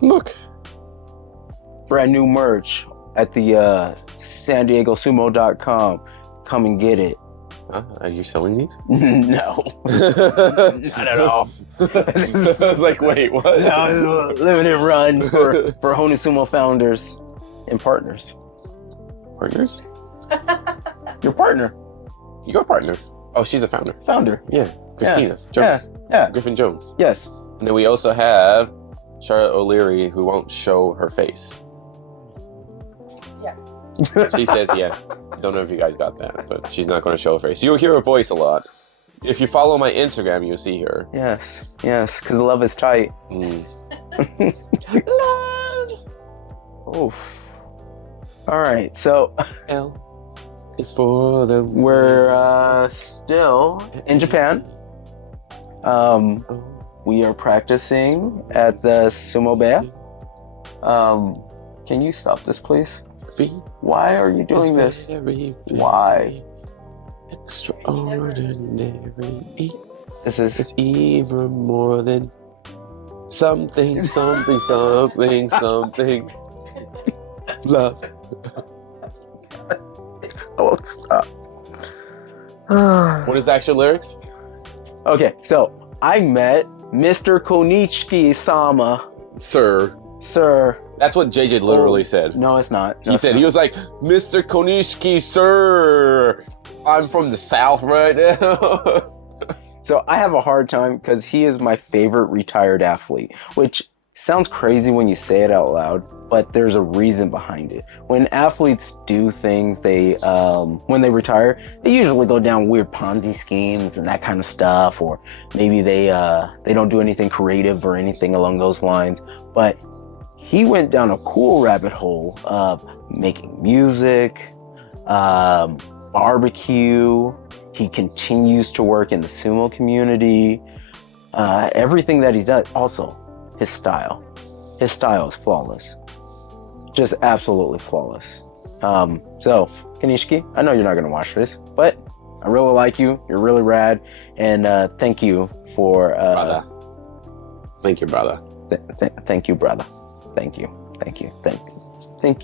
Look. Brand new merch at the San Diego Sumo.com. Come and get it. Are you selling these? No. Not at all. I was like, wait, what? No, this is a limited run for Honu Sumo founders and partners. Partners? Your partner. Your partner. Oh, she's a founder. Founder. Yeah. Christina Jones. Yeah. Griffin Jones. Yes. And then we also have Charlotte O'Leary, who won't show her face. Yeah. She says, yeah. Don't know if you guys got that, but she's not going to show her face. You'll hear her voice a lot. If you follow my Instagram, you'll see her. Yes, because love is tight. Love! Oof. All right, so L is for the... we're still in Japan. We are practicing at the Sumo Beya. Can you stop this, please? Why are you doing this? Why? Extraordinary. This is It's even more than something, something, something, something. Love. oh, stop. What is the actual lyrics? Okay, so I met Mr. Konishiki-sama, Sir. sir. That's what JJ literally said. No, it's not. He said, he was like, Mr. Konishiki, sir. I'm from the South right now. So I have a hard time because he is my favorite retired athlete, which sounds crazy when you say it out loud, but there's a reason behind it. When athletes do things, when they retire, they usually go down weird Ponzi schemes and that kind of stuff, or maybe they don't do anything creative or anything along those lines. But he went down a cool rabbit hole of making music, barbecue. He continues to work in the sumo community. Everything that he's done. Also, his style. His style is flawless. Just absolutely flawless. So, Konishiki, I know you're not going to watch this, but I really like you. You're really rad. And thank you for... brother. Thank you, brother. Thank you, brother. Thank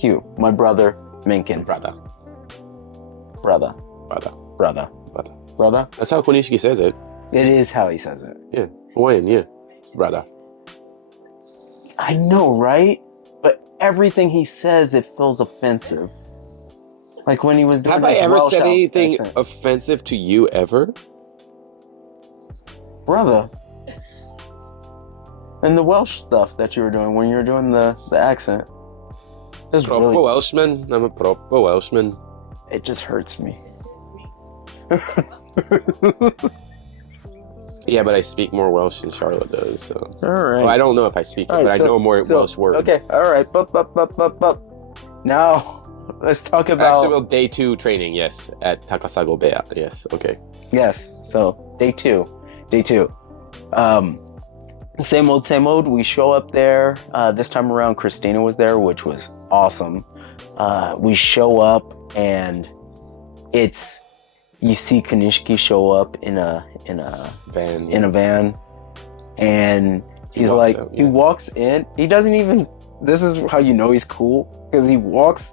you, my brother, Mengkin. Brother. That's how Konishiki says it. It is how he says it. Yeah. Hawaiian, yeah. Brother. I know, right? But everything he says, it feels offensive. Like when he was doing Have I his ever Welsh said anything accent. offensive to you ever? Brother. And the Welsh stuff that you were doing when you were doing the accent. It was Proper really... Welshman. I'm a proper Welshman. It just hurts me. Yeah, but I speak more Welsh than Charlotte does. So. All right. Well, I don't know if I speak it, All right, but I know more Welsh words. Okay, all right. Now, let's talk about... Actually, well, day 2 training, yes, at Takasago Beya. Yes, okay. Yes, so day two. Same old. We show up there. This time around, Christina was there, which was awesome. We show up and you see Konishiki show up in a van, and he walks in. He doesn't even. This is how you know he's cool, because he walks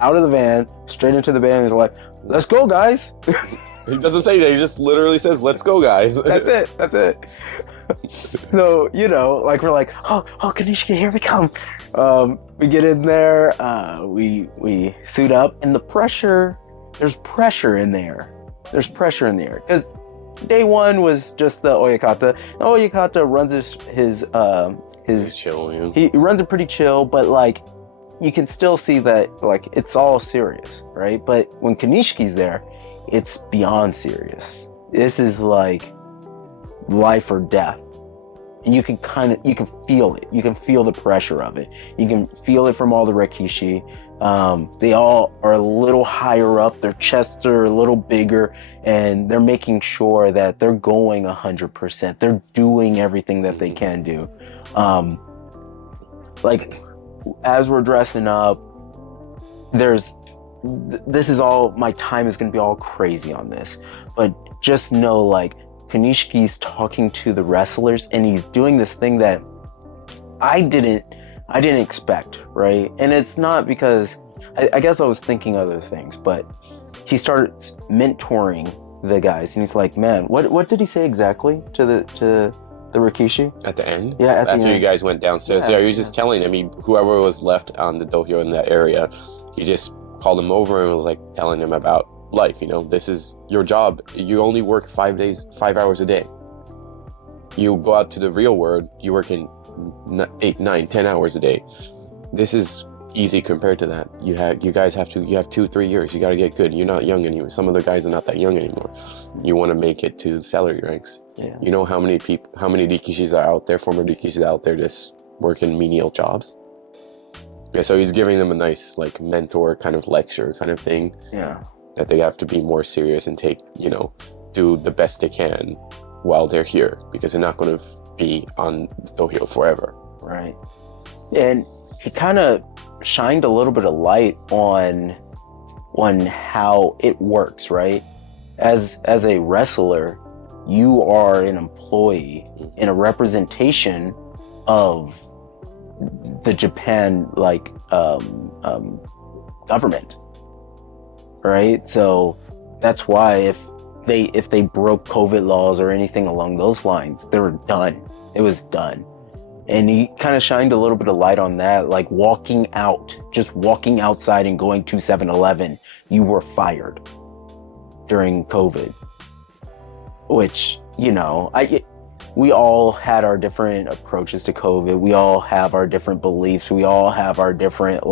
out of the van straight into the van. And he's like, "Let's go, guys." He doesn't say that. He just literally says, "Let's go, guys." That's it. So, like we're like, oh, Konishiki, here we come. We get in there, we suit up, and there's pressure in there. Because day one was just the Oyakata. Oyakata runs his chill, yeah. He runs it pretty chill, but like you can still see that like it's all serious, right? But when Konishiki's there, it's beyond serious. This is like life or death. And you can feel it. You can feel the pressure of it. You can feel it from all the Rekishi. They all are a little higher up. Their chests are a little bigger, and they're making sure that they're going 100%. They're doing everything that they can do. Like as we're dressing up, this is all, my time is going to be all crazy on this, but just know like Konishiki's talking to the wrestlers, and he's doing this thing that I I didn't expect, right? And it's not because I guess I was thinking other things, but he starts mentoring the guys, and he's like, "Man, what did he say exactly to the Rikishi?" At the end? Yeah, at the After you end. guys went downstairs. Yeah, Yeah, he was just telling him, whoever was left on the dohyo in that area, he just called him over and was like telling him about life. This is your job. You only work 5 hours a day. You go out to the real world, you work in 8, 9, 10 hours a day. This is easy compared to that. You have 2, 3 years. You got to get good. You're not young anymore. Some of the guys are not that young anymore. You want to make it to salary ranks. Yeah. You know how many rikishis are out there, former rikishis out there, just working menial jobs. Yeah, so he's giving them a nice like mentor kind of lecture kind of thing. Yeah. That they have to be more serious and do the best they can while they're here, because they're not going to be on dohyo forever. Right. And he kind of shined a little bit of light on how it works, right? As a wrestler, you are an employee and a representation of the Japan government, right? So that's why if they broke COVID laws or anything along those lines, they were done. It was done. And he kind of shined a little bit of light on that, like just walking outside and going to 7-Eleven, you were fired during COVID. Which, we all had our different approaches to COVID. We all have our different beliefs. We all have our different,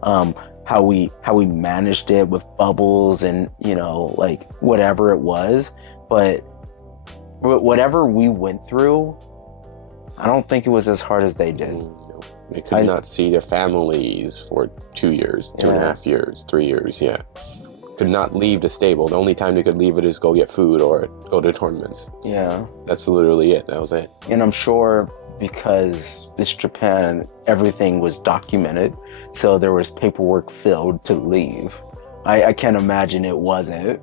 how we managed it with bubbles and, whatever it was. But whatever we went through, I don't think it was as hard as they did. They could not see their families for 2 years, 2.5 years, 3 years, yeah. Could not leave the stable. The only time they could leave it is go get food or go to tournaments. Yeah. That's literally it. That was it. And I'm sure because it's Japan, everything was documented. So there was paperwork filled to leave. I can't imagine it wasn't.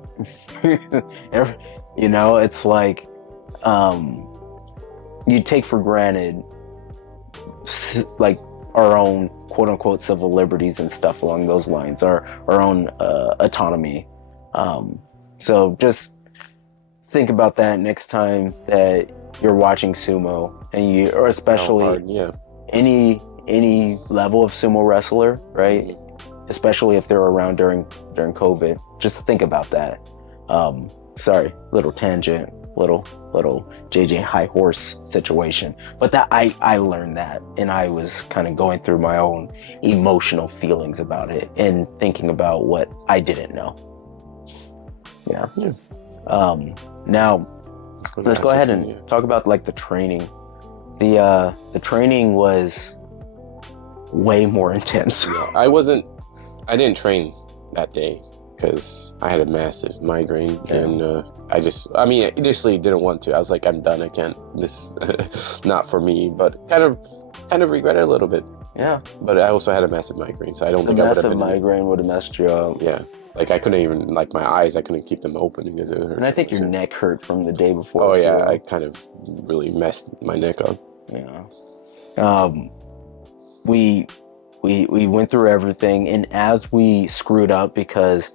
It's like, you take for granted like our own quote unquote civil liberties and stuff along those lines, our own autonomy. So just think about that next time that you're watching sumo, and or especially any level of sumo wrestler, right? Mm-hmm. Especially if they're around during COVID. Just think about that. Sorry, little tangent, little JJ high horse situation, but that I learned that, and I was kind of going through my own emotional feelings about it and thinking about what I didn't know. Yeah. Now let's go ahead and talk about the training. The training was way more intense. Yeah, I didn't train that day because I had a massive migraine, and I initially didn't want to. I was like, I'm done. I can't. This not for me. But kind of regret it a little bit. Yeah. But I also had a massive migraine, so I don't think I would have been. Massive migraine would have messed you up. Yeah. I couldn't even, my eyes, I couldn't keep them open because it hurt. And I think your neck hurt from the day before. Oh yeah, I kind of really messed my neck up. Yeah. We went through everything, and as we screwed up, because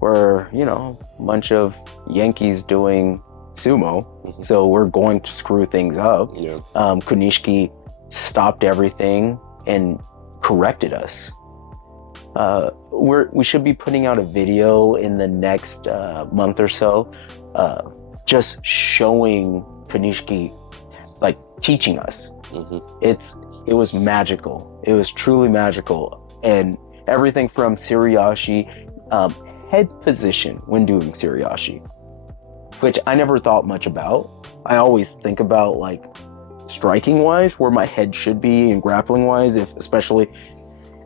we're, a bunch of Yankees doing sumo, mm-hmm. So we're going to screw things up. Yeah. Konishiki stopped everything and corrected us. We should be putting out a video in the next month or so, just showing Konishiki, teaching us. Mm-hmm. It was magical. It was truly magical, and everything from Suriyashi, head position when doing Suriyashi, which I never thought much about. I always think about striking wise where my head should be, and grappling wise, especially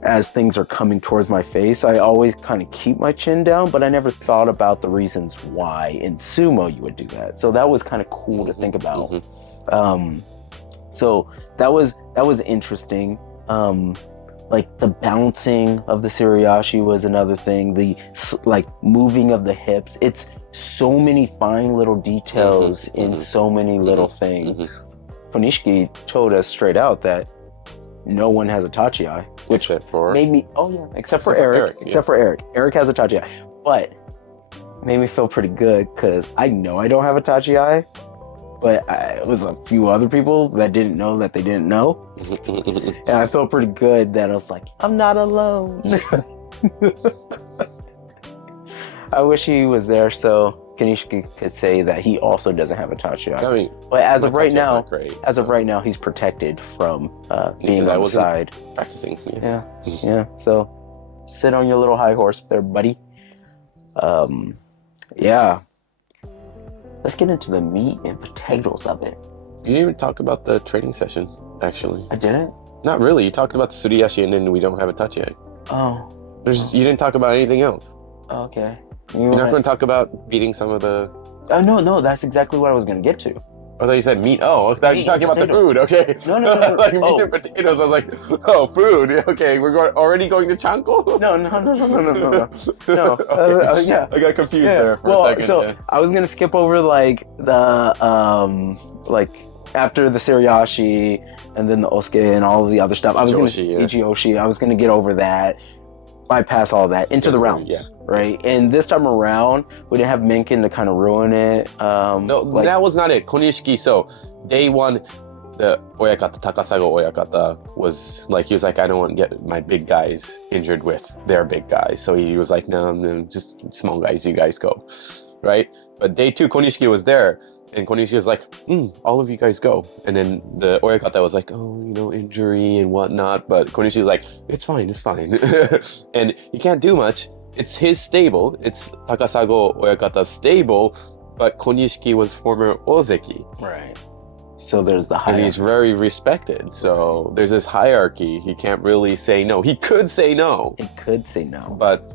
as things are coming towards my face, I always kind of keep my chin down, but I never thought about the reasons why in sumo you would do that. So that was kind of cool to think about. Mm-hmm. So that was interesting. The bouncing of the Suriyashi was another thing. The moving of the hips. It's so many fine little details, mm-hmm. in so many little mm-hmm. things. Mm-hmm. Konishiki told us straight out that no one has a Tachiai, which Except for made me except for Eric. Except for Eric. Eric has a Tachiai, but made me feel pretty good because I know I don't have a Tachiai, but it was a few other people that didn't know that they didn't know, and I felt pretty good that I was like, I'm not alone. I wish he was there so Konishiki could say that he also doesn't have a Tachiai. I mean, But as of right Tachiai's now, not great, he's protected from being Because I on the wasn't side. practicing. Yeah. So sit on your little high horse there, buddy. Yeah. Let's get into the meat and potatoes of it. You didn't even talk about the training session, actually. I didn't? Not really. You talked about Tsuryashi and then we don't have a Tachiai. Oh. You didn't talk about anything else. Okay. You're not going to talk about beating some of the... Oh, no. That's exactly what I was going to get to. I thought you said meat. Oh, I thought you were talking about the food. Okay. No. Like meat and potatoes. I was like, oh, food. Okay, we're already going to Chanko? No. No. Okay. Yeah. I got confused there for a second. So I was going to skip over like the, like after the Suriyashi and then the Osuke and all of the other stuff. I was going to Ichiyoshi. I was going to get over that, bypass all that into the rounds. Yeah. Right. And this time around, we didn't have Mengkin to kind of ruin it. No, that was not it. Konishiki, so day one, the Oyakata, Takasago Oyakata was like, he was like, I don't want to get my big guys injured with their big guys. So he was like, no, just small guys, you guys go. Right? But day two, Konishiki was there. And Konishiki was like, all of you guys go. And then the Oyakata was like, oh, injury and whatnot. But Konishiki was like, it's fine. And he can't do much. It's his stable. It's Takasago Oyakata's stable. But Konishiki was former Ozeki. Right. So there's the hierarchy. And he's very respected. So there's this hierarchy. He can't really say no. He could say no. But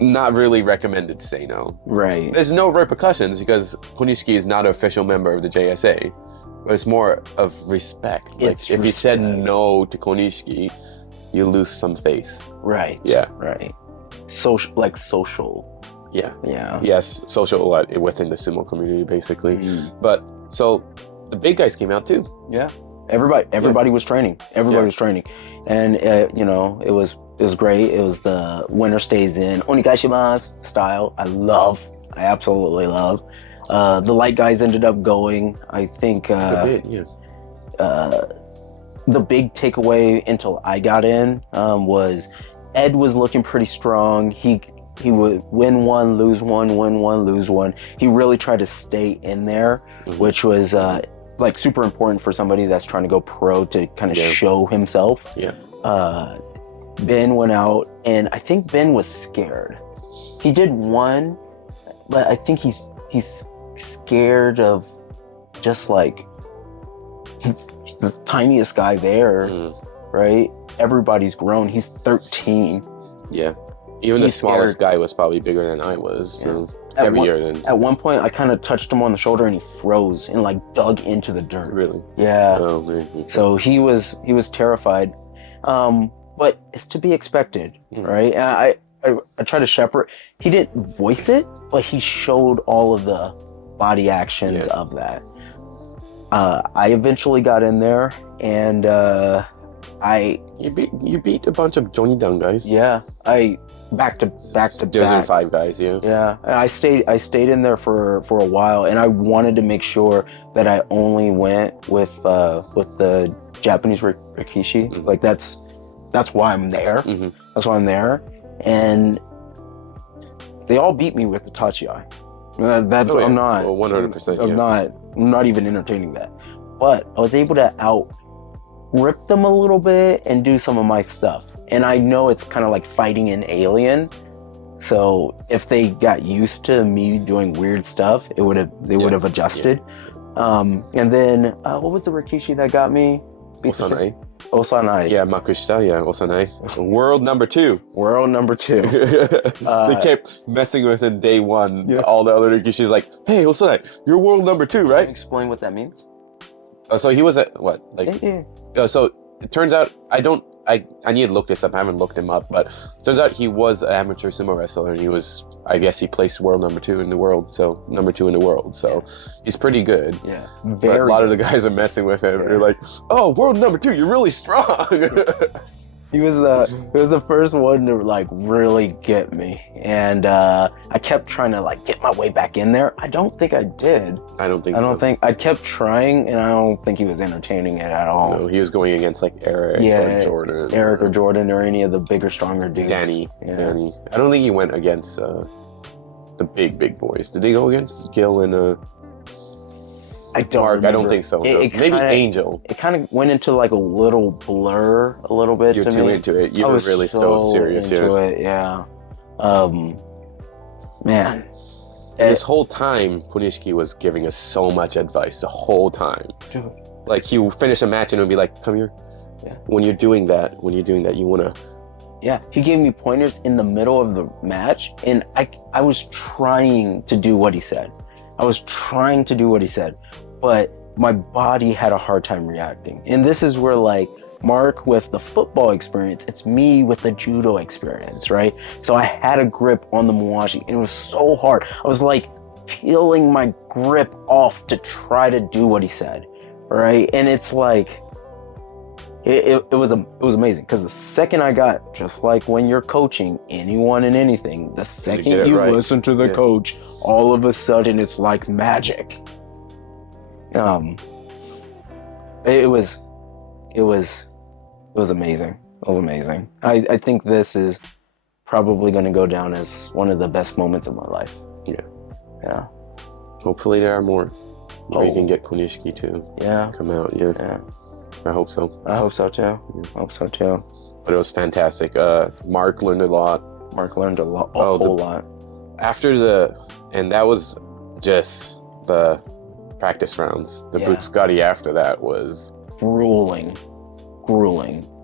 not really recommended to say no. Right. There's no repercussions because Konishiki is not an official member of the JSA. But it's more of respect. Like if you said no to Konishiki, you lose some face. Right. Yeah. Right. Social. Yeah. Yeah. Yes, social within the sumo community, basically. But so the big guys came out too. Yeah. Everybody was training. Everybody was training, and it was great. It was the winner stays in Onigaishimasu style. I absolutely love. The light guys ended up going. I think the big takeaway until I got in was Ed was looking pretty strong. He would win one, lose one, win one, lose one. He really tried to stay in there, which was like super important for somebody that's trying to go pro to kind of show himself. Yeah. Ben went out, and I think Ben was scared. He did one, but I think he's scared of just like he's the tiniest guy there, right? Everybody's grown. He's 13. Yeah. Even the smallest guy was probably bigger than I was. So heavier than. At one point, I kind of touched him on the shoulder, and he froze and like dug into the dirt. Really? Yeah. Oh man. So he was terrified, but it's to be expected, right? And I try to shepherd. He didn't voice it, but he showed all of the body actions of that. I eventually got in there, and you beat a bunch of Johnny Dung guys. Yeah, I back to back. Those are 5 guys. Yeah. Yeah, and I stayed in there for a while, and I wanted to make sure that I only went with the Japanese rikishi. Like that's why I'm there. That's why I'm there, and they all beat me with the tachiai. I'm not. 100%. I'm not even entertaining that. But I was able to rip them a little bit and do some of my stuff. And I know it's kind of like fighting an alien. So if they got used to me doing weird stuff, they would have adjusted. And then what was the rikishi that got me? Osanai. Yeah, Makushita. Yeah, Osanai. World number 2. They kept messing with in day 1. Yeah. All the other rikishis like, hey, Osanai, you're world number 2, right? Can you explain what that means? So he was at what? Like, so it turns out I I need to look this up. I haven't looked him up, but turns out he was an amateur sumo wrestler, and I guess he placed world number 2 in the world, so number 2 in the world. So he's pretty good. Yeah, But a lot of the guys are messing with him. They're like, "Oh, world number 2, you're really strong." He was the first one to like really get me, and I kept trying to like get my way back in there. I don't think I did. I don't think I so. don't think I kept trying, and I don't think he was entertaining it at all. No, he was going against like Eric or Jordan. Eric or Jordan or any of the bigger, stronger dudes. Danny. Yeah. Danny. I don't think he went against the big boys. Did they go against Gil and I don't Mark? remember. I don't think so. No. It Maybe kinda, Angel. It kind of went into like a little blur a little bit. You're to too me. into it. You I were was really so serious into here. it. Yeah. Man. This whole time, Konishiki was giving us so much advice. The whole time. Dude. Like he would finish a match and it would be like, "Come here." Yeah. When you're doing that, you wanna. Yeah, he gave me pointers in the middle of the match, and I was trying to do what he said. But my body had a hard time reacting. And this is where like Mark with the football experience, it's me with the judo experience, right? So I had a grip on the Muashi, and it was so hard. I was like peeling my grip off to try to do what he said, right? And it's like, it was amazing, because the second I got, just like when you're coaching anyone and anything, the second you right. listen to the coach, all of a sudden it's like magic. It was amazing. It was amazing. I think this is probably going to go down as one of the best moments of my life. Yeah. Hopefully there are more. Or you Oh. can get Konishiki to Yeah. come out. Yeah. Yeah. I hope so. I hope so too. But it was fantastic. Mark learned a lot. Mark learned a lot, a Oh, whole lot. And that was just the practice rounds. The Yeah. boot Scotty after that was Grueling.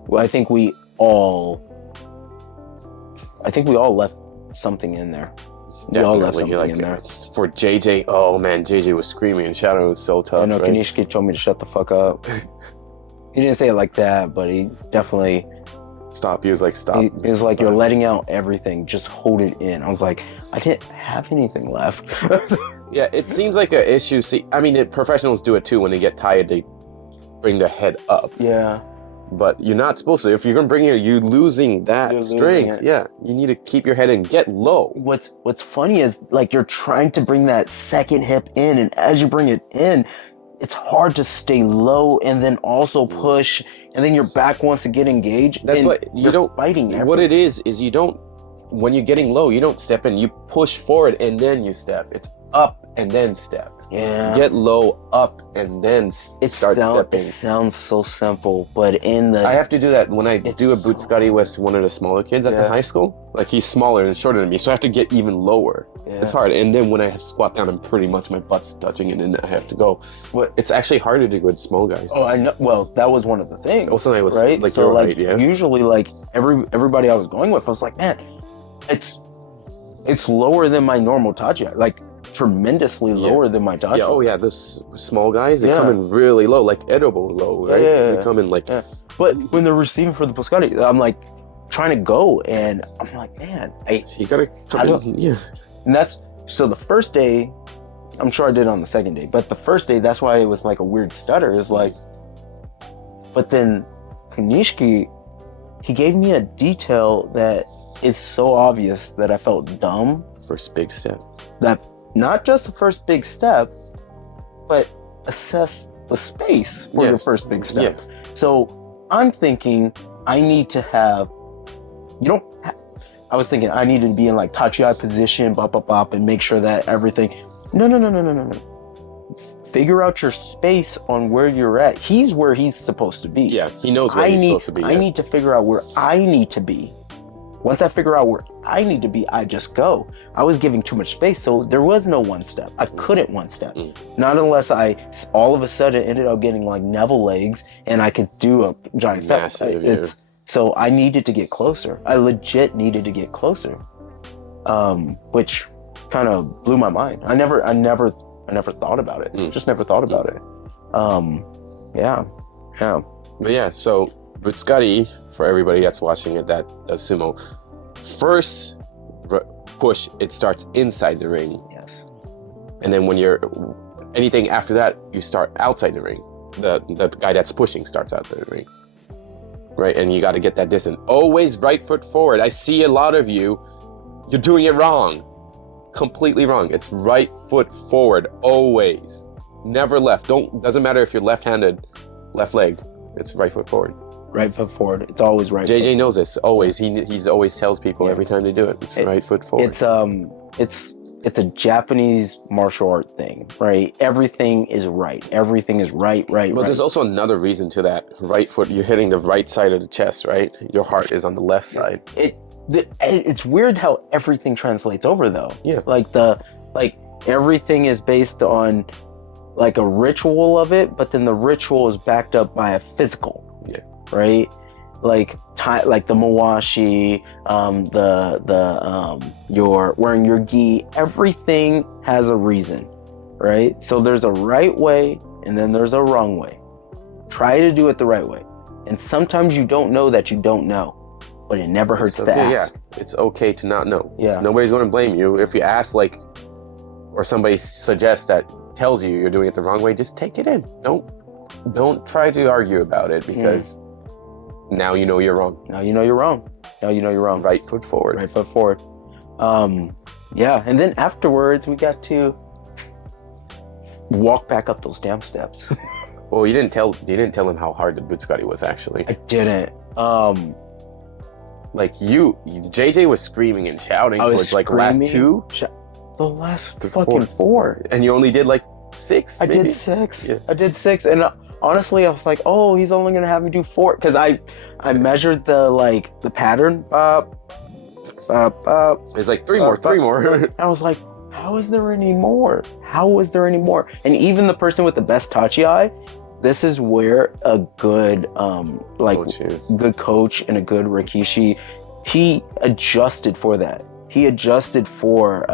Well, I think we all left something in there. We all left definitely something in there. for JJ. Oh man, JJ was screaming and Shadow was so tough. I know right? Konishiki told me to shut the fuck up. He didn't say it like that, but he definitely, Stop. He was like, stop. he was like, "You're letting out everything. Just hold it in." I was like, I didn't have anything left. Yeah, it seems like an issue. See, I mean, professionals do it too. When they get tired, they bring the head up. Yeah. But you're not supposed to. If you're gonna bring it, you're losing that You're losing strength. it. Yeah, you need to keep your head in. Get low. What's funny is like you're trying to bring that second hip in, and as you bring it in, it's hard to stay low and then also push, and then your back wants to get engaged. That's and what you you're don't. fighting. What it is you don't. When you're getting low, you don't step in. You push forward and then you step. It's up and then step. Yeah. Get low, up, and then start stepping. It sounds so simple, but in the I have to do that when I do a boot so- Scotty with one of the smaller kids at the Yeah. high school. Like he's smaller and shorter than me, so I have to get even lower. Yeah. It's hard. And then when I have to squat down, I'm pretty much my butt's touching it, and I have to go. What? It's actually harder to go with small guys. Oh, I know. Well, that was one of the things. Also, I was right? like, So you're like right, yeah. usually like everybody I was going with, I was like, man, it's lower than my normal tachi. Like tremendously lower than my tachi. Yeah, oh yeah, those small guys, they Yeah. come in really low, like edible low, right? Yeah. They come in like, Yeah. But when they're receiving for the Poscati, I'm like trying to go, and I'm like, man, you gotta I come don't- in. Yeah. and that's so the first day. I'm sure I did on the second day, but the first day, that's why it was like a weird stutter. It's like, but then Konishiki, he gave me a detail that is so obvious that I felt dumb. First big step. That not just the first big step, but assess the space for the Yes. first big step. Yeah. So I'm thinking I need to have, I was thinking I needed to be in like tachi-ai position, bop, bop, bop, and make sure that everything, no. Figure out your space on where you're at. He's where he's supposed to be. Yeah, he knows where he's supposed to be. I yeah. need to figure out where I need to be. Once I figure out where I need to be, I just go. I was giving too much space, so there was no one step. I couldn't one step. Not unless I all of a sudden ended up getting like Neville legs and I could do a giant step. Massive, yeah. So I needed to get closer. I legit needed to get closer, which kind of blew my mind. I never thought about it. Just never thought about it. Yeah. But yeah, so Butsukkari, for everybody that's watching it that does sumo, first push, it starts inside the ring. Yes. And then when you're anything after that, you start outside the ring. The guy that's pushing starts outside the ring. Right? And you got to get that distance. Always right foot forward. I see a lot of you're doing it wrong. Completely wrong. It's right foot forward. Always. Never left. Doesn't matter if you're left-handed, left leg. It's right foot forward. Right foot forward. It's always right. JJ knows this. Always. He's always tells people every time they do it. It's right foot forward. It's a Japanese martial art thing, right? Everything is right. Everything is right. But there's also another reason to that. Right foot, you're hitting the right side of the chest, right? Your heart is on the left side. It's weird how everything translates over though. Yeah. Like everything is based on like a ritual of it, but then the ritual is backed up by a physical. Yeah. Right? Like the mawashi, you're wearing your gi, everything has a reason, right? So there's a right way and then there's a wrong way. Try to do it the right way. And sometimes you don't know that you don't know, but it never hurts to ask. Yeah, it's okay to not know. Yeah. Nobody's going to blame you. If you ask or somebody suggests that tells you you're doing it the wrong way, just take it in. Don't try to argue about it because now you know you're wrong. Now you know you're wrong. Right foot forward. Right foot forward. Yeah, and then afterwards we got to walk back up those damn steps. Well, you didn't tell him how hard the Butsukkari was actually. I didn't. JJ was screaming and shouting towards last two. The last fucking four. And you only did 6. I maybe? did 6. Yeah. I did 6, and honestly, I was like, oh, he's only gonna have me do 4 because I measured the pattern. It's like 3 more, 3 more. And I was like, how is there any more? And even the person with the best tachi eye, this is where a good good coach and a good rikishi, he adjusted for that. He adjusted for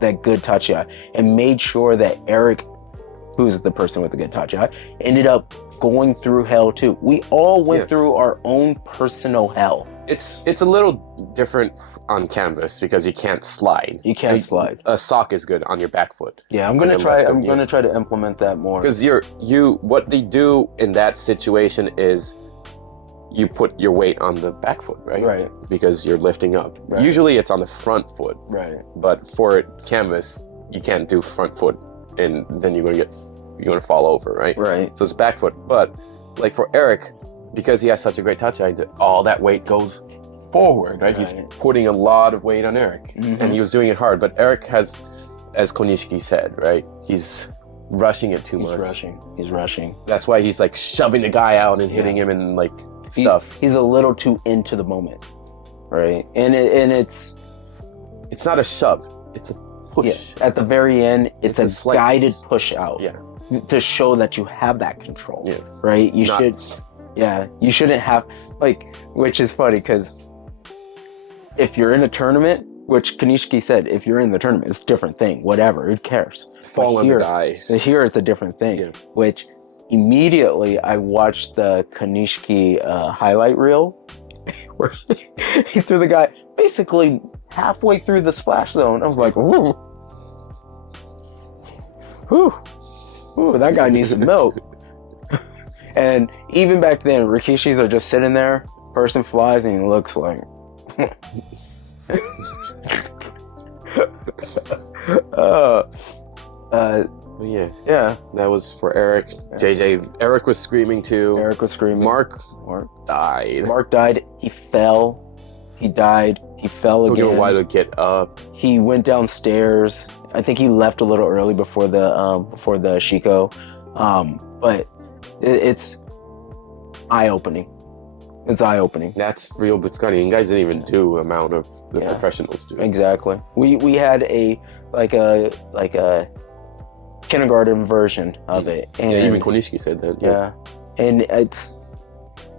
that good tachi eye and made sure that Eric, who's the person with the good tachi eye, ended up going through hell too. We all went through our own personal hell. It's a little different on canvas because you can't slide. You can't slide. A sock is good on your back foot. Yeah, I'm gonna try to implement that more. Because what they do in that situation is you put your weight on the back foot, right? Right. Because you're lifting up. Right. Usually it's on the front foot. Right. But for canvas, you can't do front foot, and then you're gonna fall over, right? Right. So it's back foot. But for Eric, because he has such a great touch, all that weight goes forward, right? He's putting a lot of weight on Eric, and he was doing it hard. But Eric has, as Konishiki said, right? He's rushing it too much. He's rushing. That's why he's shoving the guy out and hitting him and stuff. He's a little too into the moment, right? And it's not a shove. It's a push. Yeah. At the very end, it's a slight guided push out. Yeah. To show that you have that control. Yeah. Right? You shouldn't have which is funny because if you're in a tournament, which Konishiki said, if you're in the tournament, it's a different thing. Whatever, who cares? Fall on the guy. Here it's a different thing. Yeah. Which immediately I watched the Konishiki highlight reel where he threw the guy basically halfway through the splash zone. I was like, ooh. Ooh, that guy needs some milk. And even back then, rikishis are just sitting there, person flies and he looks like yeah, that was for Eric. Eric was screaming too. Mark died. Mark died. He fell. He died. He fell again. Took him a while to get up. He went downstairs. I think he left a little early before the Shiko. But it's eye-opening. It's eye-opening. That's real Butsukkari. You guys didn't even do amount of the professionals do. Exactly. We had a kindergarten version of it. And even Konishiki said that. Yeah. And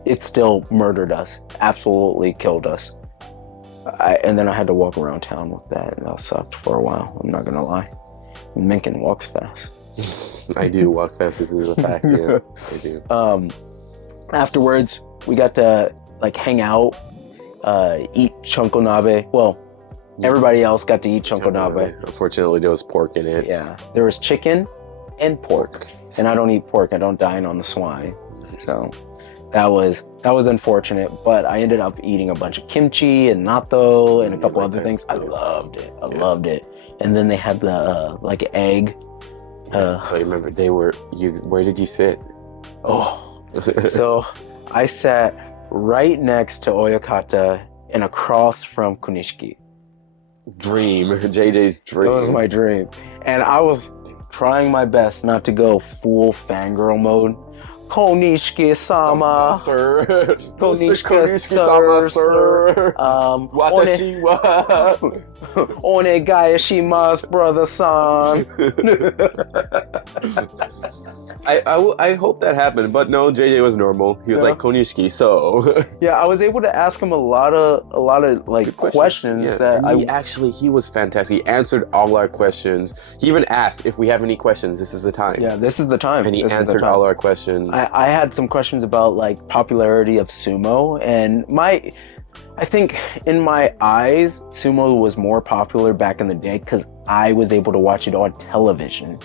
it still murdered us. Absolutely killed us. And then I had to walk around town with that, and that sucked for a while. I'm not gonna lie. Mengkin walks fast. I do walk fast. This is a fact. Yeah, I do. Afterwards, We got to like hang out, eat chonkonabe. Well, everybody else got to eat chonkonabe. Unfortunately, there was pork in it. Yeah, there was chicken and pork, and I don't eat pork. I don't dine on the swine, so that was unfortunate. But I ended up eating a bunch of kimchi and natto and a couple other things. I loved it. I loved it. And then they had the like egg. But remember, where did you sit? Oh, so I sat right next to Oyakata and across from Konishiki. Dream, JJ's dream. That was my dream. And I was trying my best not to go full fangirl mode. Konishiki-sama. Sir. Konishiki-sama, sir. Watashi wa. Onegai shimasu, brother-san. I hope that happened, but no, JJ was normal. He was like Konishiki, so yeah, I was able to ask him a lot of like questions that he was fantastic. He answered all our questions. He even asked if we have any questions. This is the time. Yeah, this is the time. And he answered all our questions. I had some questions about like popularity of sumo, and I think in my eyes, sumo was more popular back in the day because I was able to watch it on television.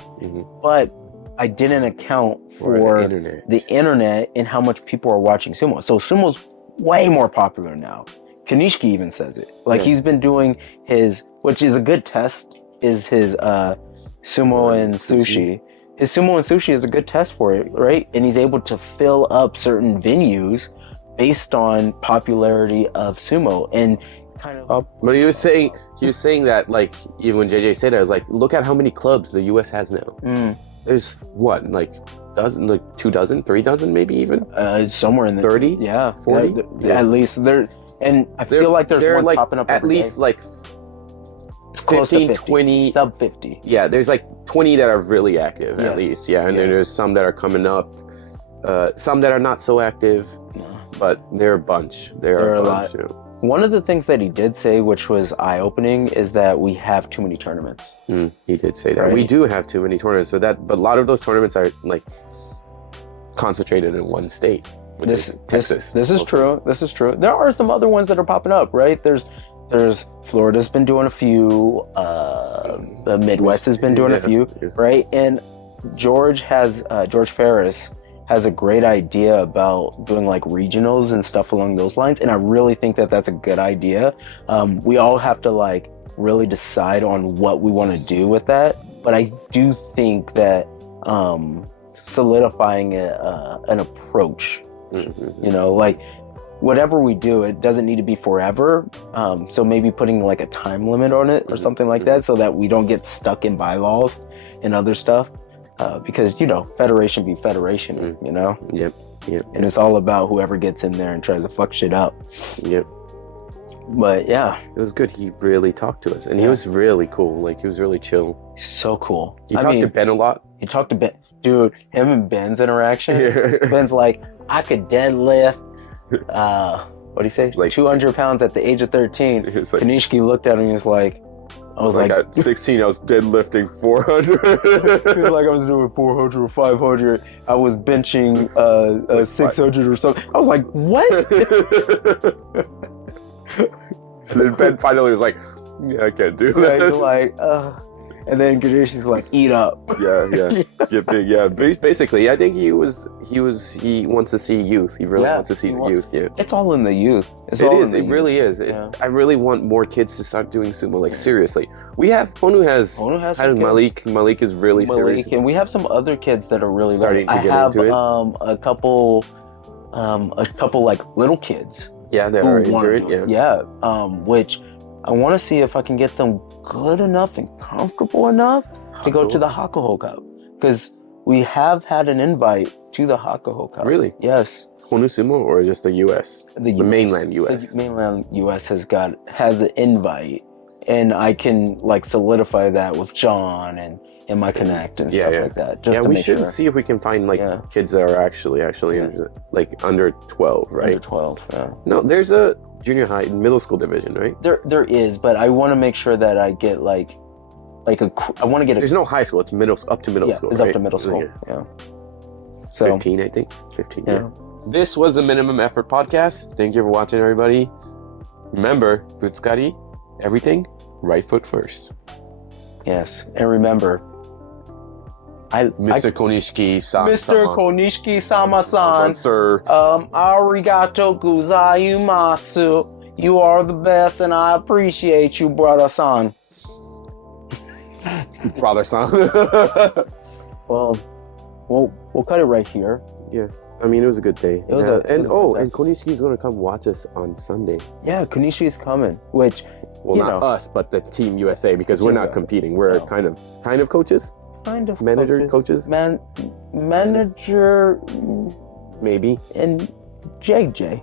But I didn't account for the internet and how much people are watching sumo. So sumo's way more popular now. Konishiki even says it. Like he's been doing his, which is a good test, is his sumo and sushi. His sumo and sushi is a good test for it, right? And he's able to fill up certain venues based on popularity of sumo and kind of. But he was saying that like even when JJ said it, I was like, look at how many clubs the US has now. There's what, like dozen, like 2 dozen, 3 dozen, maybe even. Somewhere in the 30, 40, at least there. And I feel like there's one like popping up at least day. Like it's close 15, to 50, 20, sub 50. Yeah, there's like 20 that are really active at least. Yeah, and then there's some that are coming up, some that are not so active, but they're a bunch. There are a bunch. Lot. One of the things that he did say, which was eye-opening, is that we have too many tournaments. He did say that. Right. We do have too many tournaments, but a lot of those tournaments are like concentrated in one state, which is Texas. This is true. This is true. There are some other ones that are popping up, right? There's Florida's been doing a few. The Midwest has been doing a few, right? And George Ferris has a great idea about doing like regionals and stuff along those lines, and I really think that that's a good idea. We all have to like really decide on what we want to do with that, but I do think that solidifying an approach, you know, like whatever we do, it doesn't need to be forever, so maybe putting like a time limit on it or something like that, so that we don't get stuck in bylaws and other stuff. Because, you know, federation be federation, you know? Yep. And it's all about whoever gets in there and tries to fuck shit up. Yep. But yeah. It was good. He really talked to us. And he was really cool. Like, he was really chill. So cool. He talked to Ben a lot. He talked to Ben. Dude, him and Ben's interaction. Ben's like, I could deadlift, what'd he say? Like 200 pounds at the age of 13. Like, Konishiki looked at him and was like, I was like at 16, I was deadlifting 400. It was like I was doing 400 or 500. I was benching 600 or something. I was like, what? And then Ben finally was like, yeah, I can't do that. Yeah, like, and then Ganeshi's like, eat up. Yeah. Basically, I think he wants to see youth. He really wants to see the youth. Yeah. It's all in the youth. It really is. I really want more kids to start doing sumo. Like seriously, we have Honu has Malik. Malik is really serious, and we have some other kids that are really starting to get into it. A couple like little kids. Yeah, that are into it. Yeah. Which I want to see if I can get them good enough and comfortable enough to go to the Hakuho Cup, because we have had an invite to the Hakuho Cup. Really? Yes. Honu Sumo or just the U.S.? The mainland U.S. The mainland U.S. has an invite, and I can like solidify that with John and my connect and stuff like that. Just we should see if we can find like kids that are actually like under 12, right? Under 12. Yeah. No, there's a junior high, middle school division, right? There is, but I want to make sure that I get I want to get. There's no high school. It's up to middle school. It's right? up to middle school. Yeah. So 15, I think. 15. Yeah. this was the Minimum Effort Podcast. Thank you for watching, everybody. Remember, Butsukari, everything, right foot first. Yes, and remember, Mr. Konishiki-san. Mr. Konishiki Sama-san, Sir. arigato gozaimasu. You are the best, and I appreciate you, brother-san. Brother-san. Well, we'll cut it right here. Yeah. I mean, it was a good day. It was and Konishiki's going to come watch us on Sunday. Yeah, Konishiki's coming, which, Well, not us, but the Team USA, because we're not competing. We're kind of coaches. Kind of Manager coaches. Manager, maybe. and JJ.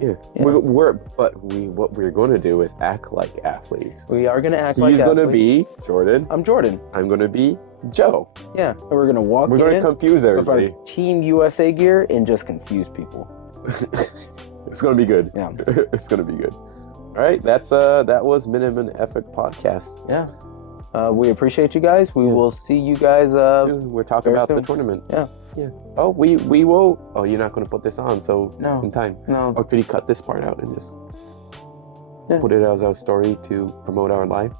Yeah. What we're going to do is act like athletes. We are going to act like He's going to athletes. be Jordan. I'm Jordan. I'm going to be Joe. Yeah, and we're going to walk We're going to in confuse with everybody. our Team USA gear and just confuse people. It's going to be good. Yeah. It's going to be good. All right, that was Minimum Effort Podcast. Yeah. We appreciate you guys. We will see you guys. Soon. We're talking about the soon. tournament. Yeah. Oh, we will. Oh, you're not going to put this on, so No. in time. No. Or could you cut this part out and just Yeah. put it as our story to promote our live?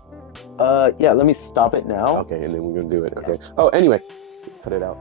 Yeah. Let me stop it now. Okay, and then we're going to do it. Okay. Oh, anyway, cut it out.